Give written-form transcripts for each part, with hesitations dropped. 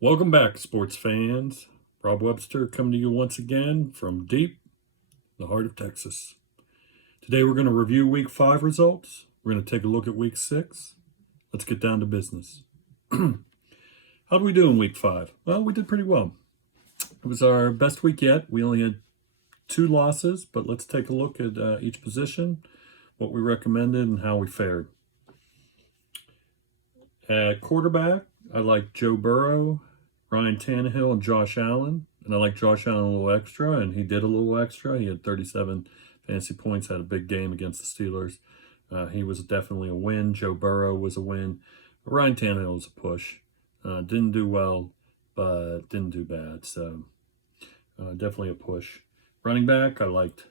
Welcome back, sports fans. Rob Webster coming to you once again from deep the heart of Texas. Today we're going to review Week 5 results. We're going to take a look at Week 6. Let's get down to business. How did we do in Week 5? Well, we did pretty well. It was our best week yet. We only had 2 losses, but let's take a look at each position, what we recommended, and how we fared. At quarterback, I like Joe Burrow, Ryan Tannehill, and Josh Allen. And I like Josh Allen a little extra, and he did a little extra. He had 37 fantasy points, had a big game against the Steelers. He was definitely a win. Joe Burrow was a win. Ryan Tannehill was a push. Didn't do well, but didn't do bad. So definitely a push. Running back, I liked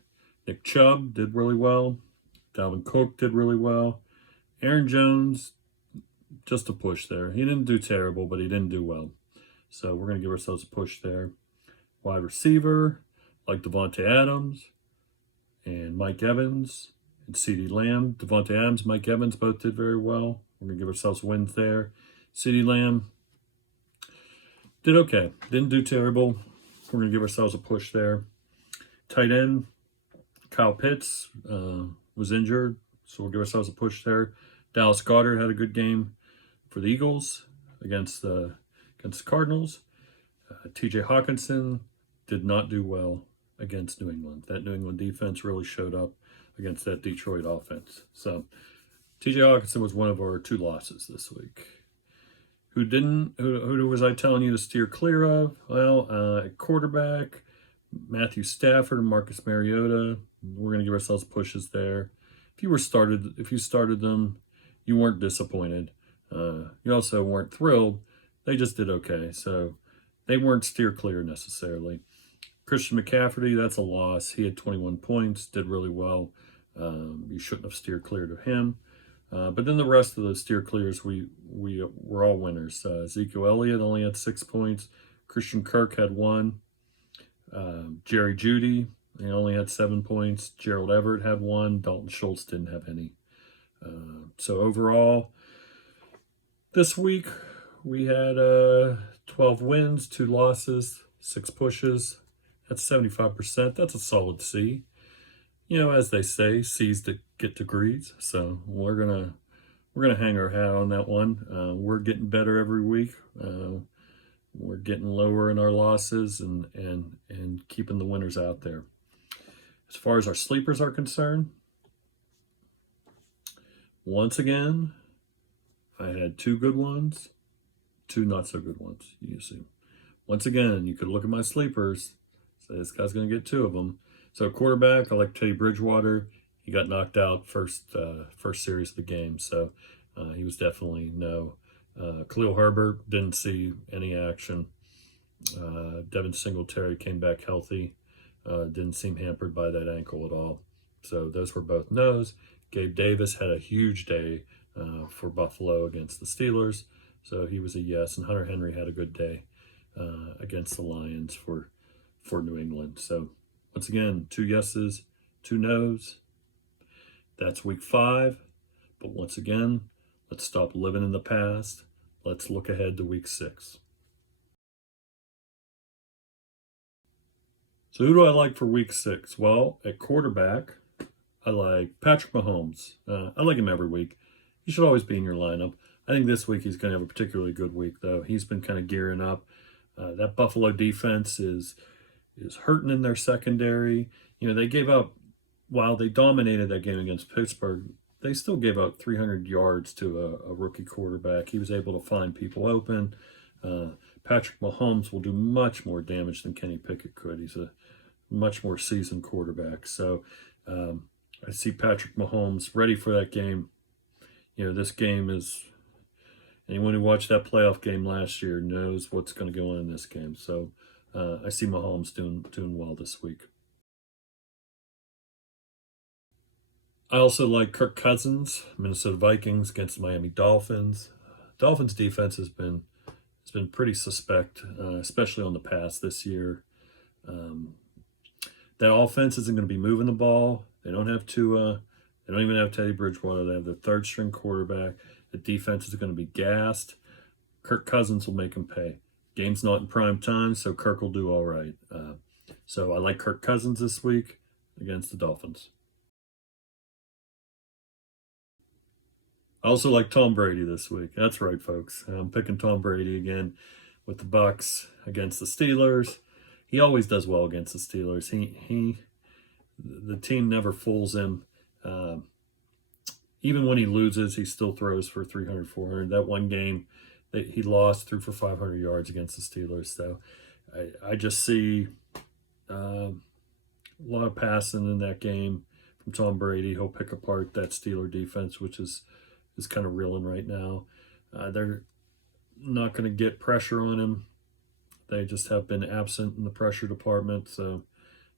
Nick Chubb, did really well. Dalvin Cook did really well. Aaron Jones, just a push there. He didn't do terrible, but he didn't do well. So we're going to give ourselves a push there. Wide receiver, like Devontae Adams and Mike Evans and CeeDee Lamb. Devontae Adams, Mike Evans both did very well. We're going to give ourselves wins there. CeeDee Lamb did okay. Didn't do terrible. We're going to give ourselves a push there. Tight end, Kyle Pitts was injured, so we'll give ourselves a push there. Dallas Goedert had a good game for the Eagles against the Cardinals. TJ Hawkinson did not do well against New England. That New England defense really showed up against that Detroit offense. So TJ Hawkinson was one of our 2 losses this week. Who was I telling you to steer clear of? Well, at quarterback, Matthew Stafford and Marcus Mariota. We're going to give ourselves pushes there. If you started them, you weren't disappointed. You also weren't thrilled. They just did okay. So they weren't steer clear necessarily. Christian McCaffrey, that's a loss. He had 21 points, did really well. You shouldn't have steered clear to him. But then the rest of those steer clears, we were all winners. Ezekiel Elliott only had 6 points. Christian Kirk had 1. Jerry Jeudy, he only had 7 points. Gerald Everett had 1. Dalton Schultz didn't have any. So overall, this week we had 12 wins, 2 losses, 6 pushes. That's 75%. That's a solid C. You know, as they say, C's to get degrees. So we're gonna hang our hat on that one. We're getting better every week. We're getting lower in our losses and keeping the winners out there. As far as our sleepers are concerned, once again, I had 2 good ones, 2 not so good ones. You see, once again, you could look at my sleepers. Say this guy's going to get 2 of them. So quarterback, I like Teddy Bridgewater. He got knocked out first series of the game, so he was definitely no. Khalil Herbert didn't see any action. Devin Singletary came back healthy. Didn't seem hampered by that ankle at all. So those were both no's. Gabe Davis had a huge day for Buffalo against the Steelers, so he was a yes. And Hunter Henry had a good day against the Lions for New England. So once again, 2 yeses, 2 no's. That's week 5. But once again, let's stop living in the past. Let's look ahead to week 6. So who do I like for week 6? Well, at quarterback, I like Patrick Mahomes. I like him every week. He should always be in your lineup. I think this week he's going to have a particularly good week, though. He's been kind of gearing up. That Buffalo defense is hurting in their secondary. You know, they gave up, while they dominated that game against Pittsburgh, they still gave up 300 yards to a rookie quarterback. He was able to find people open. Patrick Mahomes will do much more damage than Kenny Pickett could. He's a much more seasoned quarterback. So I see Patrick Mahomes ready for that game. You know, this game is, anyone who watched that playoff game last year knows what's going to go on in this game. So I see Mahomes doing well this week. I also like Kirk Cousins, Minnesota Vikings against the Miami Dolphins. Dolphins defense has been pretty suspect, especially on the pass this year. That offense isn't going to be moving the ball. They don't have Tua. They don't even have Teddy Bridgewater. They have the 3rd-string quarterback. The defense is going to be gassed. Kirk Cousins will make them pay. Game's not in prime time, so Kirk will do all right. So I like Kirk Cousins this week against the Dolphins. I also like Tom Brady this week. That's right, folks. I'm picking Tom Brady again with the Bucks against the Steelers. He always does well against the Steelers. The team never fools him. Even when he loses, he still throws for 300, 400. That one game that he lost, threw for 500 yards against the Steelers. So I just see a lot of passing in that game from Tom Brady. He'll pick apart that Steeler defense, which is kind of reeling right now. They're not going to get pressure on him. They just have been absent in the pressure department. So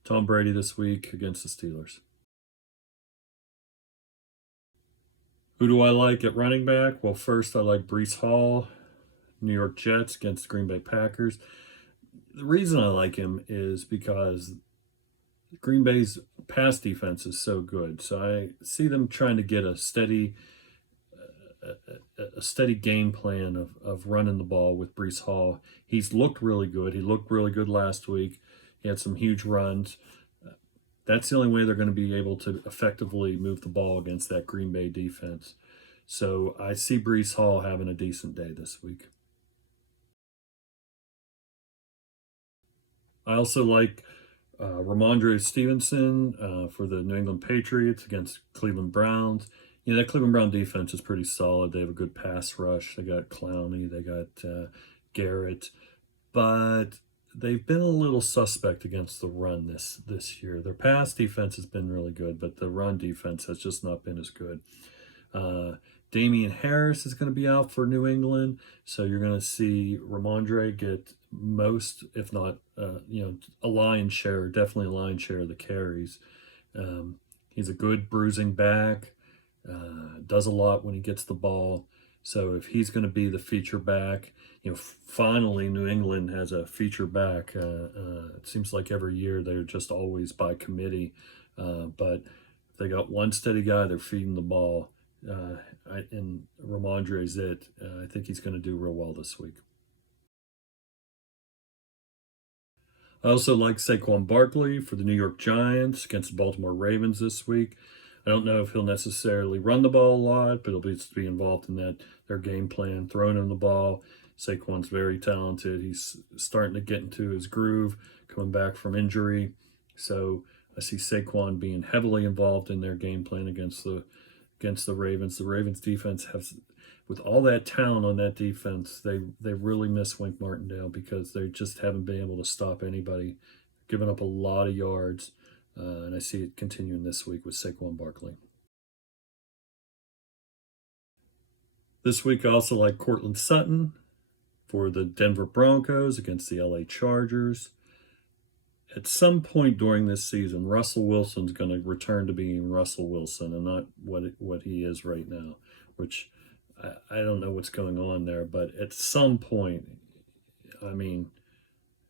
Tom Brady this week against the Steelers. Who do I like at running back? Well, first I like Breece Hall, New York Jets against the Green Bay Packers. The reason I like him is because Green Bay's pass defense is so good. So I see them trying to get a steady game plan of running the ball with Breece Hall. He's looked really good. He looked really good last week. He had some huge runs. That's the only way they're going to be able to effectively move the ball against that Green Bay defense. So I see Breece Hall having a decent day this week. I also like Ramondre Stevenson for the New England Patriots against Cleveland Browns. You know, that Cleveland Brown defense is pretty solid. They have a good pass rush. They got Clowney. They got Garrett. But they've been a little suspect against the run this year. Their pass defense has been really good, but the run defense has just not been as good. Damian Harris is going to be out for New England, so you're going to see Ramondre get most, if not, a lion's share, definitely a lion's share of the carries. He's a good bruising back, does a lot when he gets the ball. So if he's going to be the feature back, finally New England has a feature back. It seems like every year they're just always by committee, but they got one steady guy. They're feeding the ball, and Ramondre's it. I think he's going to do real well this week. I also like Saquon Barkley for the New York Giants against the Baltimore Ravens this week. I don't know if he'll necessarily run the ball a lot, but he'll be involved in their game plan, throwing him the ball. Saquon's very talented. He's starting to get into his groove, coming back from injury. So I see Saquon being heavily involved in their game plan against the Ravens. The Ravens defense has, with all that talent on that defense, they really miss Wink Martindale because they just haven't been able to stop anybody, giving up a lot of yards. And I see it continuing this week with Saquon Barkley. This week I also like Courtland Sutton for the Denver Broncos against the LA Chargers. At some point during this season, Russell Wilson's going to return to being Russell Wilson and not what he is right now, which I don't know what's going on there. But at some point, I mean,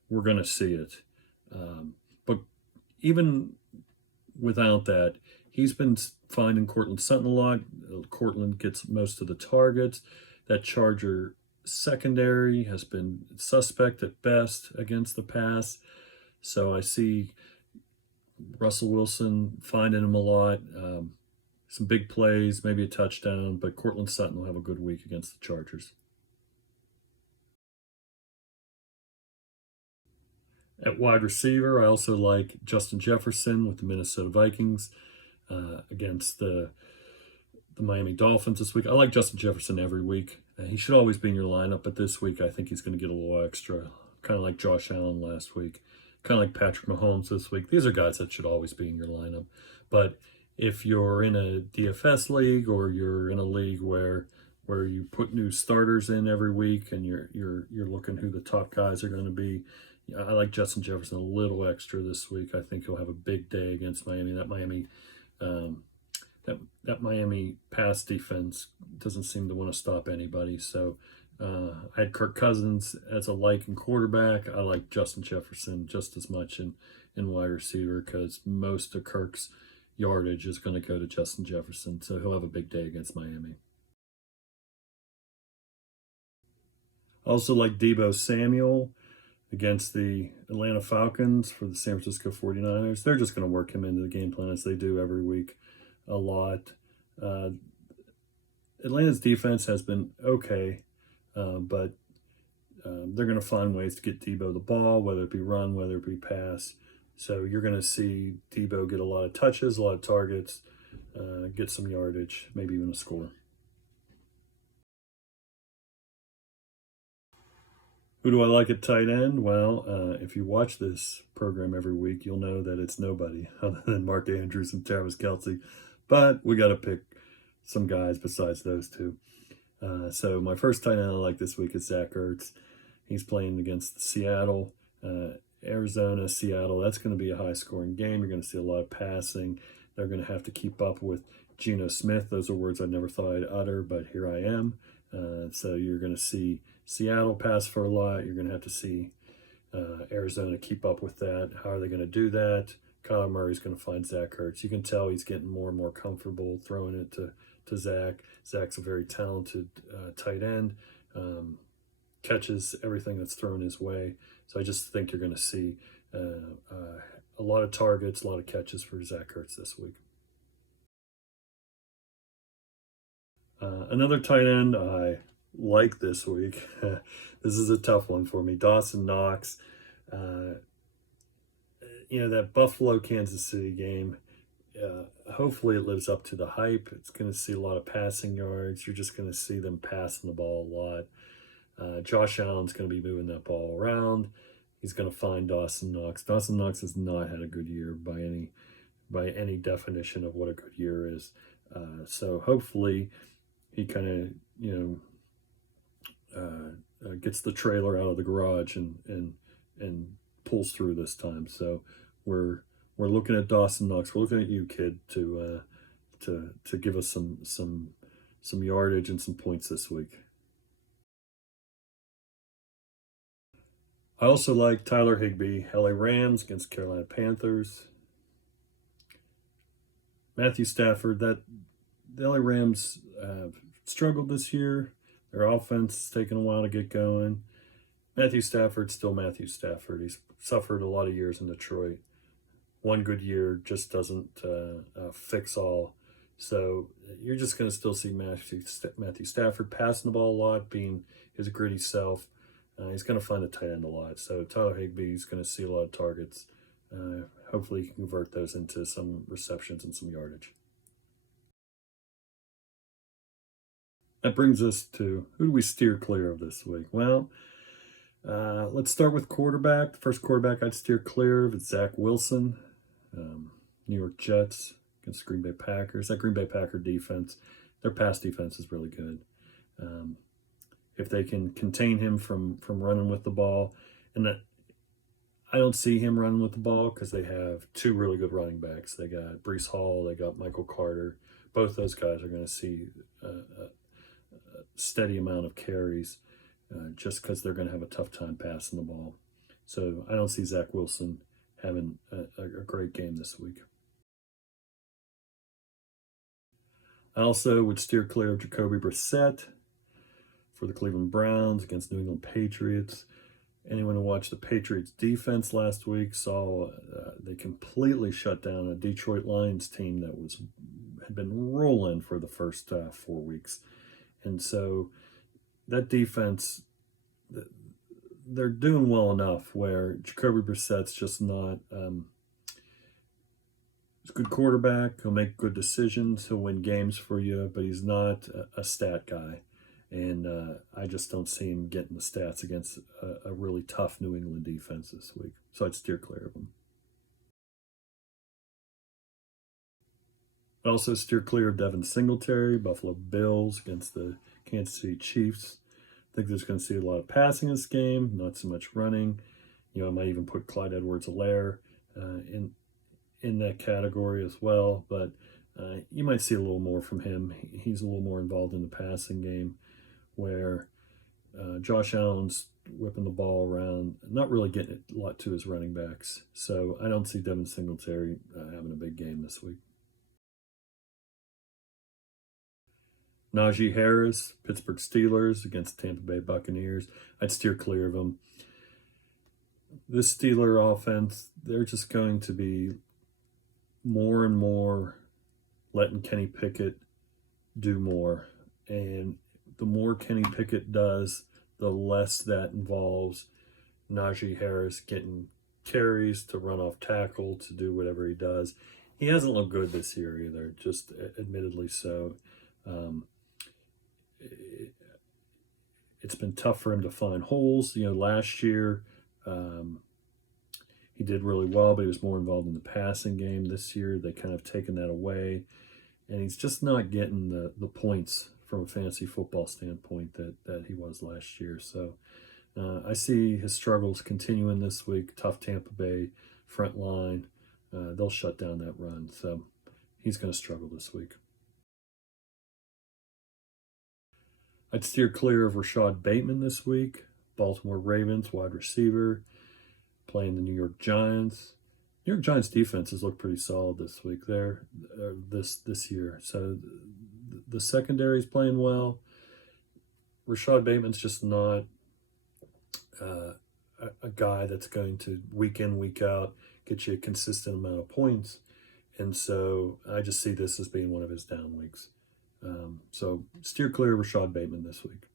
we're going to see it. But even without that, he's been finding Courtland Sutton a lot. Courtland gets most of the targets. That Charger secondary has been suspect at best against the pass. So I see Russell Wilson finding him a lot. Some big plays, maybe a touchdown, but Courtland Sutton will have a good week against the Chargers. At wide receiver, I also like Justin Jefferson with the Minnesota Vikings against the Miami Dolphins this week. I like Justin Jefferson every week. He should always be in your lineup, but this week I think he's going to get a little extra, kind of like Josh Allen last week, kind of like Patrick Mahomes this week. These are guys that should always be in your lineup. But if you're in a DFS league or you're in a league where you put new starters in every week and you're looking who the top guys are going to be, I like Justin Jefferson a little extra this week. I think he'll have a big day against Miami. That Miami pass defense doesn't seem to want to stop anybody. So I had Kirk Cousins as a and quarterback. I like Justin Jefferson just as much in wide receiver because most of Kirk's yardage is going to go to Justin Jefferson. So he'll have a big day against Miami. Also like Deebo Samuel against the Atlanta Falcons for the San Francisco 49ers. They're just going to work him into the game plan as they do every week a lot. Uh, Atlanta's defense has been okay, but they're going to find ways to get Deebo the ball, whether it be run, whether it be pass. So you're going to see Deebo get a lot of touches, a lot of targets, get some yardage, maybe even a score. Who do I like at tight end? Well, if you watch this program every week, you'll know that it's nobody other than Mark Andrews and Travis Kelce. But we got to pick some guys besides those two. So my first tight end I like this week is Zach Ertz. He's playing against Seattle, Arizona, Seattle. That's going to be a high-scoring game. You're going to see a lot of passing. They're going to have to keep up with Geno Smith. Those are words I never thought I'd utter, but here I am. So you're going to see Seattle pass for a lot. You're going to have to see Arizona keep up with that. How are they going to do that? Kyler Murray's going to find Zach Ertz. You can tell he's getting more and more comfortable throwing it to Zach. Zach's a very talented tight end. Catches everything that's thrown his way. So I just think you're going to see a lot of targets, a lot of catches for Zach Ertz this week. Another tight end I like this week. This is a tough one for me. Dawson Knox. That Buffalo Kansas City game. Hopefully it lives up to the hype. It's going to see a lot of passing yards. You're just going to see them passing the ball a lot. Josh Allen's going to be moving that ball around. He's going to find Dawson Knox. Dawson Knox has not had a good year by any definition of what a good year is. So hopefully he kind of gets the trailer out of the garage and pulls through this time. So we're looking at Dawson Knox. We're looking at you, kid, to give us some yardage and some points this week. I also like Tyler Higbee, LA Rams against Carolina Panthers. Matthew Stafford, the LA Rams struggled this year. Their offense is taking a while to get going. Matthew Stafford's still Matthew Stafford. He's suffered a lot of years in Detroit. One good year just doesn't fix all. So you're just going to still see Matthew Stafford passing the ball a lot, being his gritty self. He's going to find the tight end a lot. So Tyler Higbee is going to see a lot of targets. Hopefully he can convert those into some receptions and some yardage. That brings us to who do we steer clear of this week? Well, let's start with quarterback. The first quarterback I'd steer clear of is Zach Wilson, New York Jets against Green Bay Packers. That Green Bay Packer defense, their pass defense is really good. If they can contain him from running with the ball, and that I don't see him running with the ball because they have two really good running backs. They got Breece Hall, they got Michael Carter. Both those guys are going to see a steady amount of carries just because they're going to have a tough time passing the ball. So I don't see Zach Wilson having a great game this week. I also would steer clear of Jacoby Brissett for the Cleveland Browns against New England Patriots. Anyone who watched the Patriots defense last week saw they completely shut down a Detroit Lions team that had been rolling for the first 4 weeks. And so that defense, they're doing well enough where Jacoby Brissett's just not he's a good quarterback. He'll make good decisions. He'll win games for you, but he's not a stat guy. And I just don't see him getting the stats against a really tough New England defense this week. So I'd steer clear of him. I'd also steer clear of Devin Singletary, Buffalo Bills against the Kansas City Chiefs. I think there's going to see a lot of passing this game, not so much running. I might even put Clyde Edwards-Helaire in that category as well. But you might see a little more from him. He's a little more involved in the passing game, where Josh Allen's whipping the ball around, not really getting it a lot to his running backs. So I don't see Devin Singletary having a big game this week. Najee Harris, Pittsburgh Steelers against Tampa Bay Buccaneers. I'd steer clear of them. This Steeler offense, they're just going to be more and more letting Kenny Pickett do more. And the more Kenny Pickett does, the less that involves Najee Harris getting carries to run off tackle, to do whatever he does. He hasn't looked good this year either, just admittedly so. Um, it's been tough for him to find holes. Last year he did really well, but he was more involved in the passing game. This year they kind of taken that away, and he's just not getting the points from a fantasy football standpoint that he was last year. So I see his struggles continuing this week. Tough Tampa Bay front line. They'll shut down that run. So he's going to struggle this week. I'd steer clear of Rashad Bateman this week. Baltimore Ravens wide receiver playing the New York Giants. New York Giants defense has looked pretty solid this week there, this year. So the secondary is playing well. Rashad Bateman's just not a guy that's going to week in, week out get you a consistent amount of points. And so I just see this as being one of his down weeks. So steer clear of Rashad Bateman this week.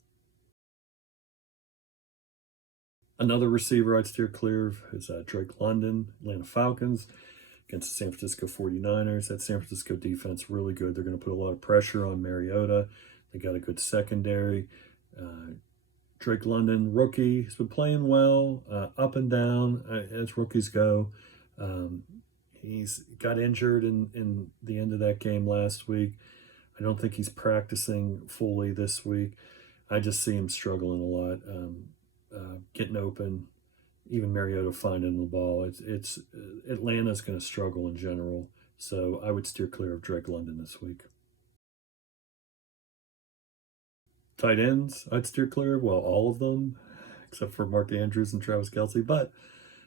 Another receiver I'd steer clear of is Drake London, Atlanta Falcons, against the San Francisco 49ers. That San Francisco defense really good. They're going to put a lot of pressure on Mariota. They got a good secondary. Drake London, rookie, he's been playing well, up and down as rookies go. He's got injured in the end of that game last week. I don't think he's practicing fully this week. I just see him struggling a lot, getting open, even Mariota finding the ball. It's Atlanta's going to struggle in general, so I would steer clear of Drake London this week. Tight ends, I'd steer clear of, well, all of them, except for Mark Andrews and Travis Kelce. But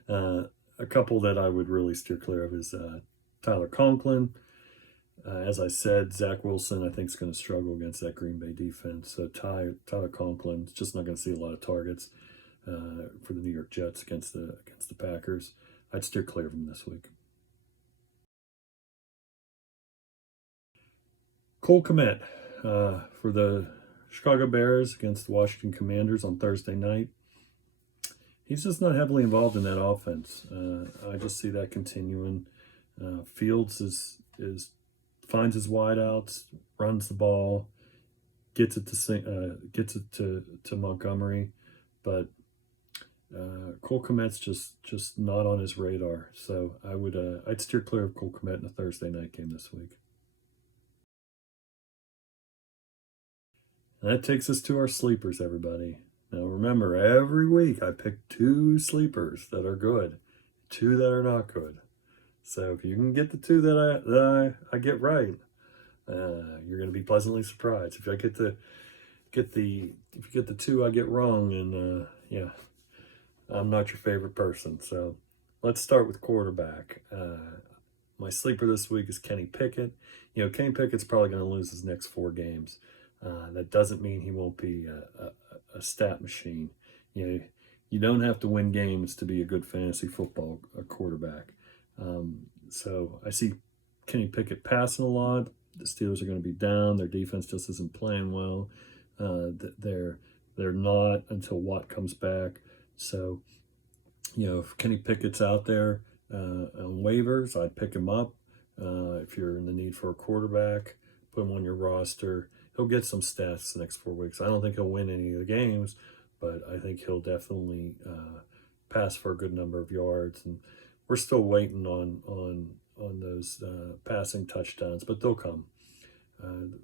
a couple that I would really steer clear of is Tyler Conklin. As I said, Zach Wilson, I think, is going to struggle against that Green Bay defense. So Tyler Conklin is just not going to see a lot of targets for the New York Jets against the Packers. I'd steer clear of him this week. Cole Kmet for the Chicago Bears against the Washington Commanders on Thursday night. He's just not heavily involved in that offense. I just see that continuing. Fields is finds his wideouts, runs the ball, gets it to Montgomery, but Cole Kmet's just not on his radar. So I'd steer clear of Cole Kmet in a Thursday night game this week. And that takes us to our sleepers, everybody. Now remember, every week I pick 2 sleepers that are good, 2 that are not good. So if you can get the 2 that I get right, you're going to be pleasantly surprised. If I get the 2 I get wrong, and yeah, I'm not your favorite person. So let's start with quarterback. My sleeper this week is Kenny Pickett. Kenny Pickett's probably going to lose his next 4 games. That doesn't mean he won't be a stat machine. You don't have to win games to be a good fantasy football quarterback. So I see Kenny Pickett passing a lot. The Steelers are going to be down. Their defense just isn't playing well. They're not until Watt comes back. So, if Kenny Pickett's out there on waivers, I'd pick him up. If you're in the need for a quarterback, put him on your roster. He'll get some stats the next 4 weeks. I don't think he'll win any of the games, but I think he'll definitely pass for a good number of yards. And we're still waiting on those passing touchdowns, but they'll come.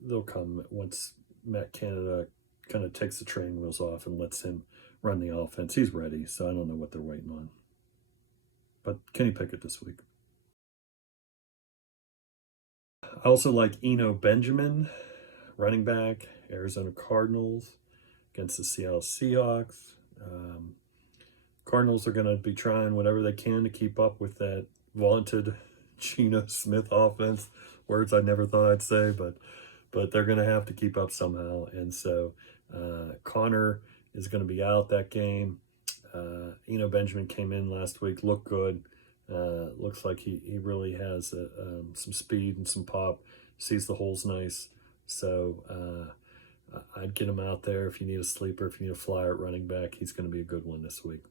They'll come once Matt Canada kind of takes the training wheels off and lets him run the offense. He's ready, so I don't know what they're waiting on. But Kenny Pickett this week. I also like Eno Benjamin, running back, Arizona Cardinals against the Seattle Seahawks. Cardinals are going to be trying whatever they can to keep up with that vaunted Geno Smith offense. Words I never thought I'd say, but but they're going to have to keep up somehow. And so Connor is going to be out that game. Eno Benjamin came in last week, looked good. Looks like he really has some speed and some pop, sees the holes nice. So I'd get him out there if you need a sleeper, if you need a flyer at running back. He's going to be a good one this week.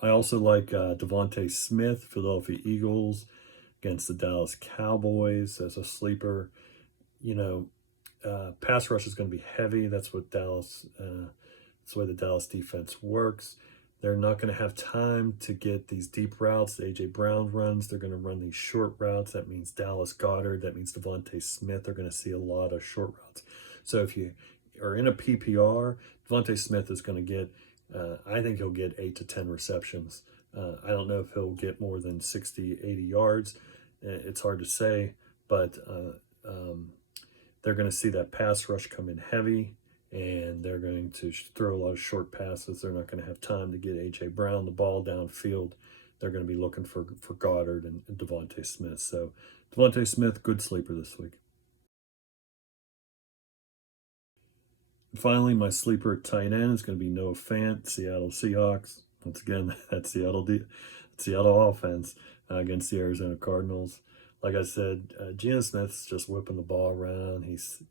I also like Devontae Smith, Philadelphia Eagles, against the Dallas Cowboys as a sleeper. You know, pass rush is going to be heavy. That's what that's the way the Dallas defense works. They're not going to have time to get these deep routes that A.J. Brown runs. They're going to run these short routes. That means Dallas Goedert. That means Devontae Smith. They're going to see a lot of short routes. So if you are in a PPR, Devontae Smith is going to get, I think he'll get 8 to 10 receptions. I don't know if he'll get more than 60, 80 yards. It's hard to say, but they're going to see that pass rush come in heavy, and they're going to throw a lot of short passes. They're not going to have time to get A.J. Brown the ball downfield. They're going to be looking for Goedert and Devontae Smith. So Devontae Smith, good sleeper this week. And finally, my sleeper at tight end is going to be Noah Fant, Seattle Seahawks. Once again, that Seattle offense against the Arizona Cardinals. Like I said, Geno Smith's just whipping the ball around. He's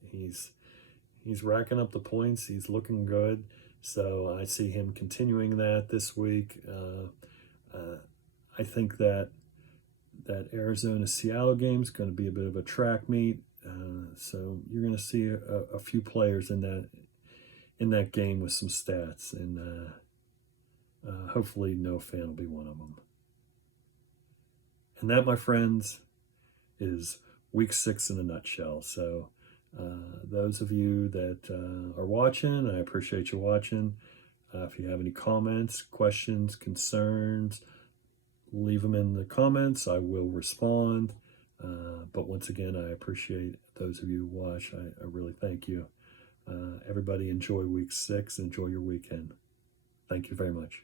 racking up the points. He's looking good. So I see him continuing that this week. I think that Arizona-Seattle game is going to be a bit of a track meet. So you're going to see a few players in that game with some stats. And hopefully Noah Fant will be one of them. And that, my friends, is week 6 in a nutshell. So those of you that are watching, I appreciate you watching. If you have any comments, questions, concerns, leave them in the comments. I will respond. But once again, I appreciate those of you who watch. I really thank you. Everybody enjoy week 6. Enjoy your weekend. Thank you very much.